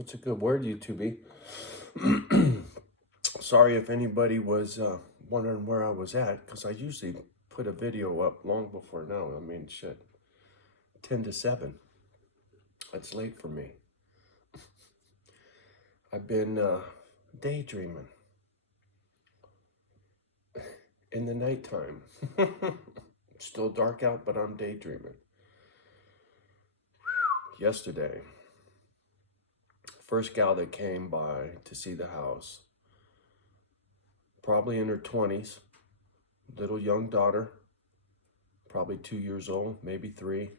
What's a good word, YouTube? Sorry if anybody was wondering where I was at, because I usually put a video up long before now. I mean, shit, 10 to 7. That's late for me. I've been daydreaming in the nighttime. It's still dark out, but I'm daydreaming. Yesterday, first gal that came by to see the house, probably in her 20s, little young daughter, probably 2 years old, maybe 3.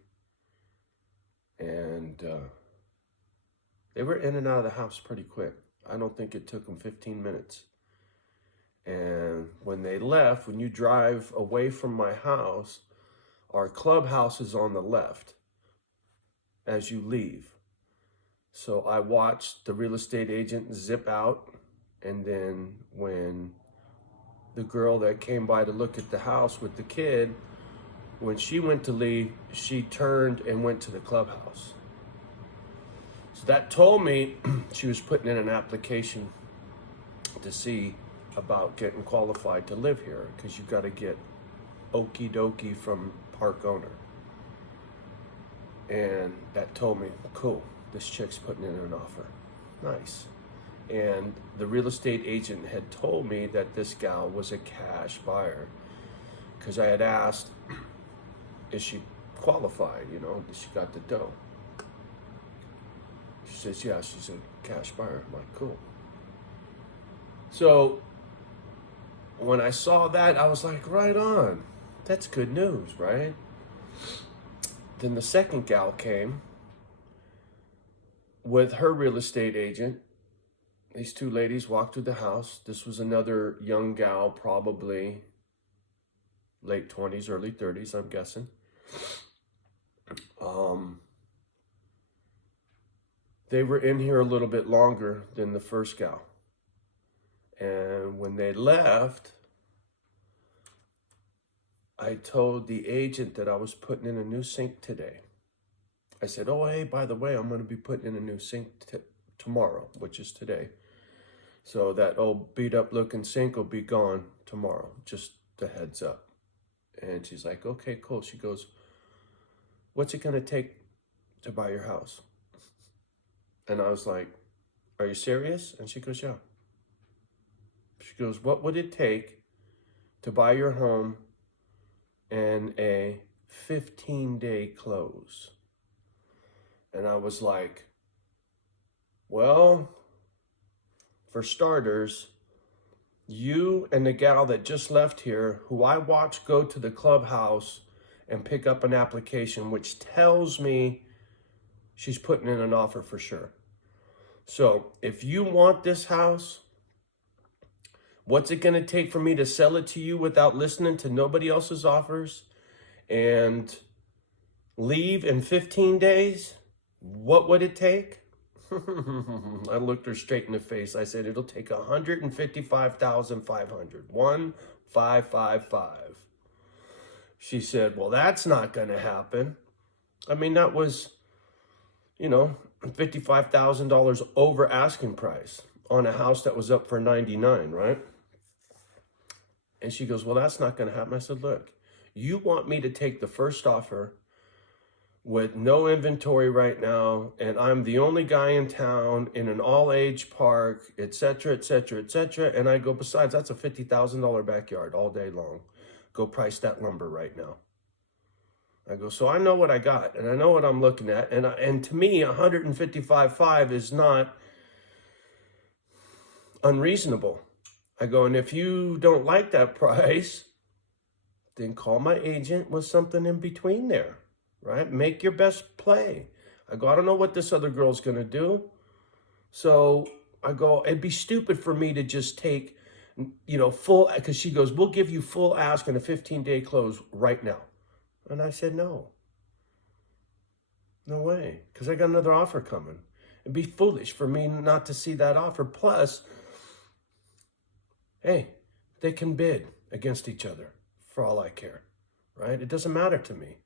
And they were in and out of the house pretty quick. I don't think it took them 15 minutes. And when they left, when you drive away from my house, our clubhouse is on the left as you leave. So I watched the real estate agent zip out. And then when the girl that came by to look at the house with the kid, when she went to leave, she turned and went to the clubhouse. So that told me she was putting in an application to see about getting qualified to live here, because you got to get okie dokie from park owner. And that told me, cool, this chick's putting in an offer. Nice. And the real estate agent had told me that this gal was a cash buyer, because I had asked, is she qualified? You know, she got the dough. She says, yeah, she's a cash buyer. I'm like, cool. So when I saw that, I was like, right on. That's good news, right? Then the second gal came with her real estate agent. These two ladies walked through the house. This was another young gal, probably late 20s, early 30s, I'm guessing. They were in here a little bit longer than the first gal. And when they left, I told the agent that I was putting in a new sink today. I said, oh, hey, by the way, I'm going to be putting in a new sink tomorrow, which is today. So that old beat up looking sink will be gone tomorrow, just a heads up. And she's like, okay, cool. She goes, what's it going to take to buy your house? And I was like, are you serious? And she goes, yeah. She goes, what would it take to buy your home and a 15-day close? And I was like, well, for starters, you and the gal that just left here, who I watched go to the clubhouse and pick up an application, which tells me she's putting in an offer for sure. So if you want this house, what's it going to take for me to sell it to you without listening to nobody else's offers and leave in 15 days? What would it take? I looked her straight in the face. I said, it'll take $155,500. 1,555. She said, well, that's not going to happen. I mean, that was, $55,000 over asking price on a house that was up for $99,000, right? And she goes, well, that's not going to happen. I said, look, you want me to take the first offer with no inventory right now, and I'm the only guy in town in an all-age park, et cetera, et cetera, et cetera. And I go, besides, that's a $50,000 backyard all day long. Go price that lumber right now. I go, so I know what I got, and I know what I'm looking at, and to me, 155.5 is not unreasonable. I go, and if you don't like that price, then call my agent with something in between there, right? Make your best play. I go, I don't know what this other girl's going to do. So I go, it'd be stupid for me to just take, full, because she goes, we'll give you full ask and a 15-day close right now. And I said, no way, because I got another offer coming. It'd be foolish for me not to see that offer. Plus, hey, they can bid against each other for all I care, right? It doesn't matter to me.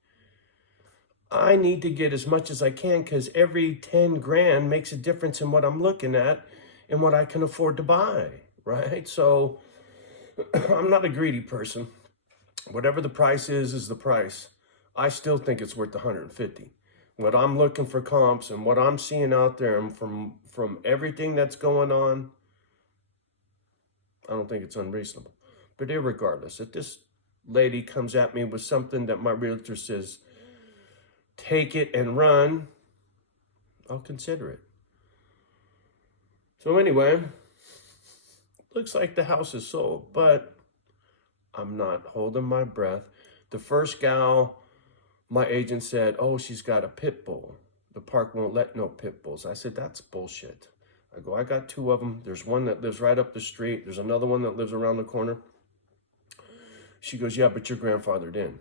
I need to get as much as I can because every 10 grand makes a difference in what I'm looking at and what I can afford to buy, right? So I'm not a greedy person. Whatever the price is the price. I still think it's worth 150. What I'm looking for comps and what I'm seeing out there and from everything that's going on, I don't think it's unreasonable. But irregardless, if this lady comes at me with something that my realtor says, take it and run, I'll consider it. So anyway, looks like the house is sold, but I'm not holding my breath. The first gal, my agent said, oh, she's got a pit bull. The park won't let no pit bulls. I said, that's bullshit. I go, I got 2 of them. There's one that lives right up the street. There's another one that lives around the corner. She goes, yeah, but you're grandfathered in.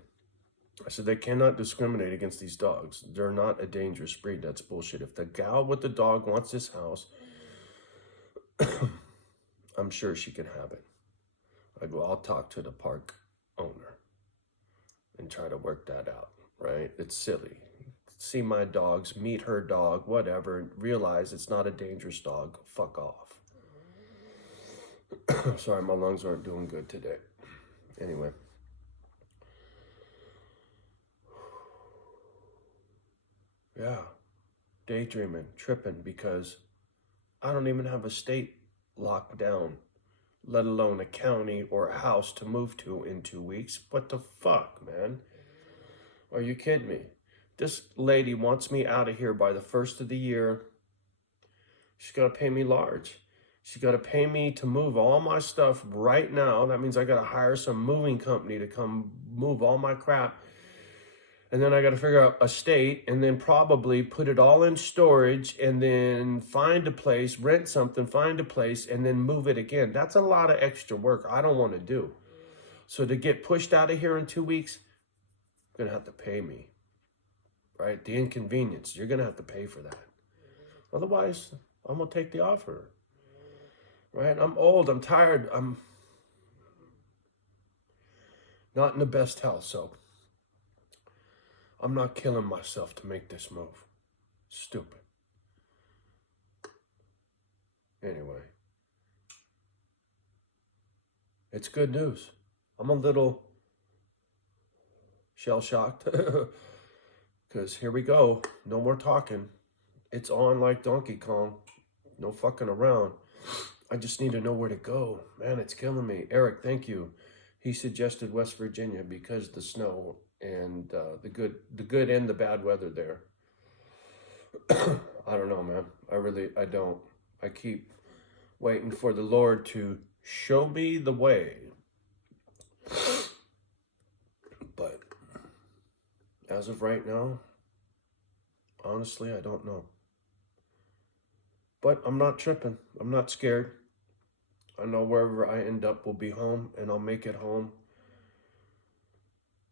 I said, they cannot discriminate against these dogs. They're not a dangerous breed. That's bullshit. If the gal with the dog wants this house, I'm sure she can have it. I go, I'll talk to the park owner and try to work that out, right? It's silly. See my dogs, meet her dog, whatever, realize it's not a dangerous dog. Fuck off. Sorry, my lungs aren't doing good today. Anyway. Yeah. Daydreaming, tripping, because I don't even have a state locked down, let alone a county or a house to move to in 2 weeks. What the fuck, man? Are you kidding me? This lady wants me out of here by the 1st of the year. She's got to pay me large. She's got to pay me to move all my stuff right now. That means I got to hire some moving company to come move all my crap. And then I got to figure out a state and then probably put it all in storage and then find a place, rent something, find a place, and then move it again. That's a lot of extra work I don't want to do. So to get pushed out of here in 2 weeks, you're going to have to pay me, right? The inconvenience, you're going to have to pay for that. Otherwise, I'm going to take the offer, right? I'm old, I'm tired, I'm not in the best health, so I'm not killing myself to make this move. Stupid. Anyway, it's good news. I'm a little shell-shocked because here we go. No more talking. It's on like Donkey Kong. No fucking around. I just need to know where to go. Man, it's killing me. Eric, thank you. He suggested West Virginia because the snow and the good and the bad weather there. I don't know, man. I don't. I keep waiting for the Lord to show me the way. But as of right now, honestly, I don't know. But I'm not tripping. I'm not scared. I know wherever I end up will be home, and I'll make it home.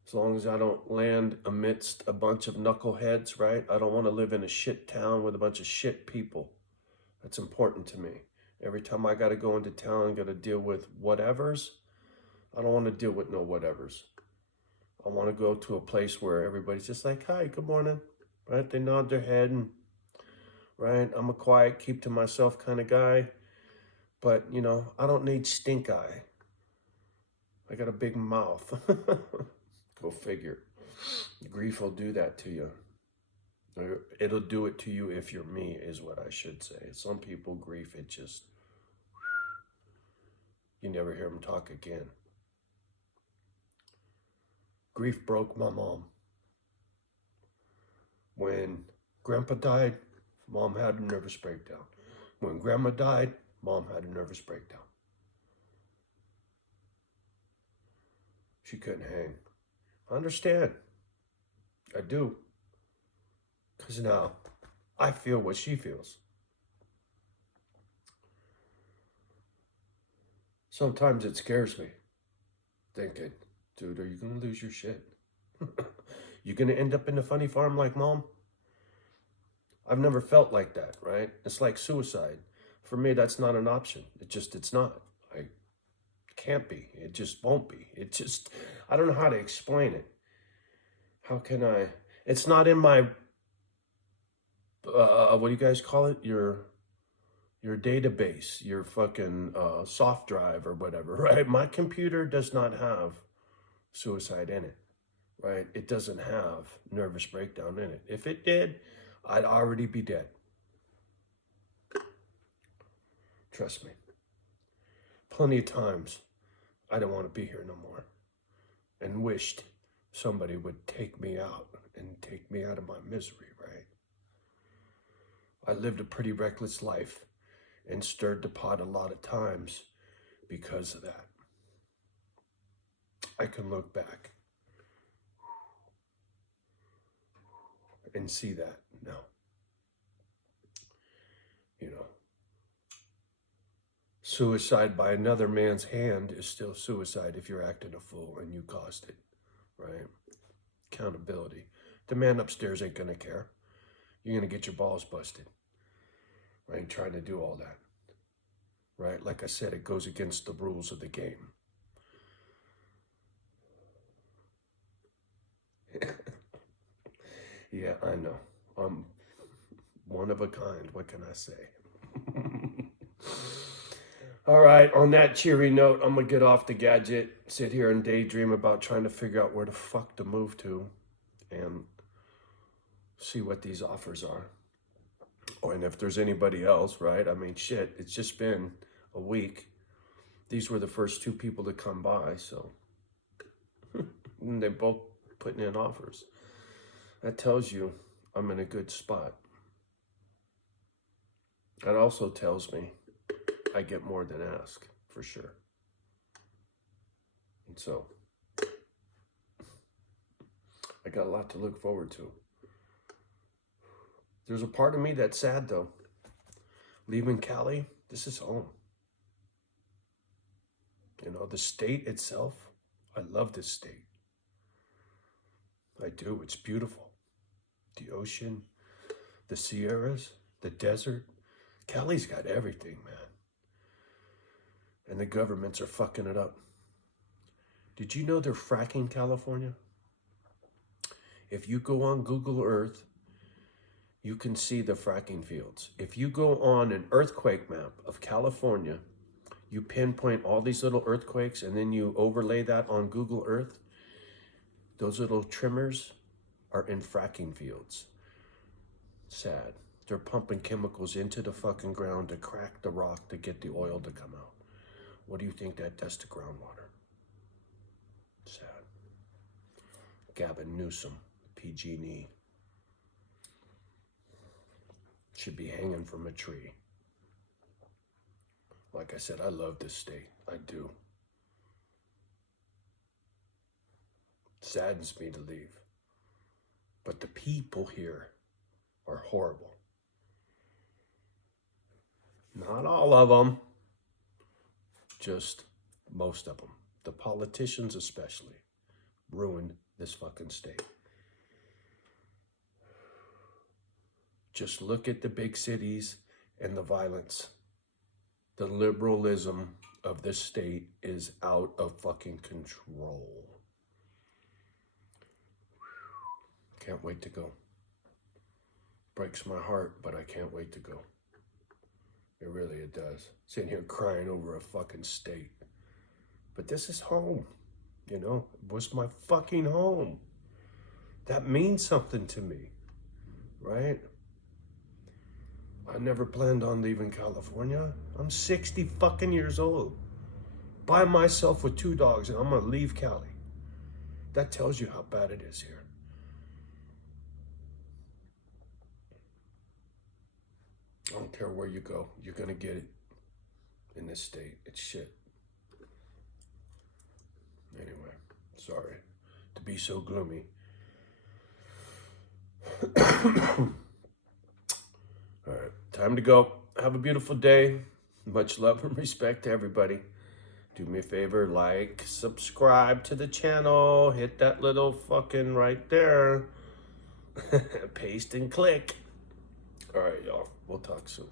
As long as I don't land amidst a bunch of knuckleheads, right? I don't want to live in a shit town with a bunch of shit people. That's important to me. Every time I got to go into town and got to deal with whatevers, I don't want to deal with no whatevers. I want to go to a place where everybody's just like, hi, good morning, right? They nod their head and, right? I'm a quiet, keep to myself kind of guy. But, you know, I don't need stink eye. I got a big mouth. Go figure. Grief will do that to you. It'll do it to you if you're me, is what I should say. Some people, grief, it just, you never hear them talk again. Grief broke my mom. When Grandpa died, Mom had a nervous breakdown. When Grandma died, Mom had a nervous breakdown. She couldn't hang. I understand. I do. Because now I feel what she feels. Sometimes it scares me. Thinking, dude, are you going to lose your shit? You going to end up in a funny farm like Mom? I've never felt like that, right? It's like suicide. For me, that's not an option. It's not. I can't be. It just won't be. I don't know how to explain it. How can I? It's not in my, what do you guys call it? Your database, your fucking soft drive or whatever, right? My computer does not have suicide in it, right? It doesn't have nervous breakdown in it. If it did, I'd already be dead. Trust me. Plenty of times I don't want to be here no more and wished somebody would take me out and take me out of my misery, right? I lived a pretty reckless life and stirred the pot a lot of times because of that. I can look back and see that now. You know, suicide by another man's hand is still suicide if you're acting a fool and you caused it, right? Accountability. The man upstairs ain't gonna care. You're gonna get your balls busted, right? Trying to do all that, right? Like I said, it goes against the rules of the game. Yeah, I know. I'm one of a kind. What can I say? All right, on that cheery note, I'm going to get off the gadget, sit here and daydream about trying to figure out where the fuck to move to and see what these offers are. Oh, and if there's anybody else, right? I mean, shit, it's just been a week. These were the first two people to come by, so and they're both putting in offers. That tells you I'm in a good spot. That also tells me I get more than ask, for sure. And so, I got a lot to look forward to. There's a part of me that's sad, though. Leaving Cali, this is home. You know, the state itself, I love this state. I do, it's beautiful. The ocean, the Sierras, the desert. Cali's got everything, man. And the governments are fucking it up. Did you know they're fracking California? If you go on Google Earth, you can see the fracking fields. If you go on an earthquake map of California, you pinpoint all these little earthquakes and then you overlay that on Google Earth, those little tremors are in fracking fields. Sad. They're pumping chemicals into the fucking ground to crack the rock to get the oil to come out. What do you think that does to groundwater? Sad. Gavin Newsom, PG&E, should be hanging from a tree. Like I said, I love this state. I do. It saddens me to leave. But the people here are horrible. Not all of them, just most of them. The politicians especially ruined this fucking state. Just look at the big cities and the violence. The liberalism of this state is out of fucking control. Can't wait to go. Breaks my heart, but I can't wait to go. It does. Sitting here crying over a fucking state. But this is home, you know? It was my fucking home. That means something to me, right? I never planned on leaving California. I'm 60 fucking years old. By myself with 2 dogs, and I'm gonna leave Cali. That tells you how bad it is here. I don't care where you go, you're gonna get it in this state. It's shit. Anyway, sorry to be so gloomy. All right, time to go. Have a beautiful day. Much love and respect to everybody. Do me a favor, like, subscribe to the channel, hit that little fucking right there. Paste and click. All right, y'all. We'll talk soon.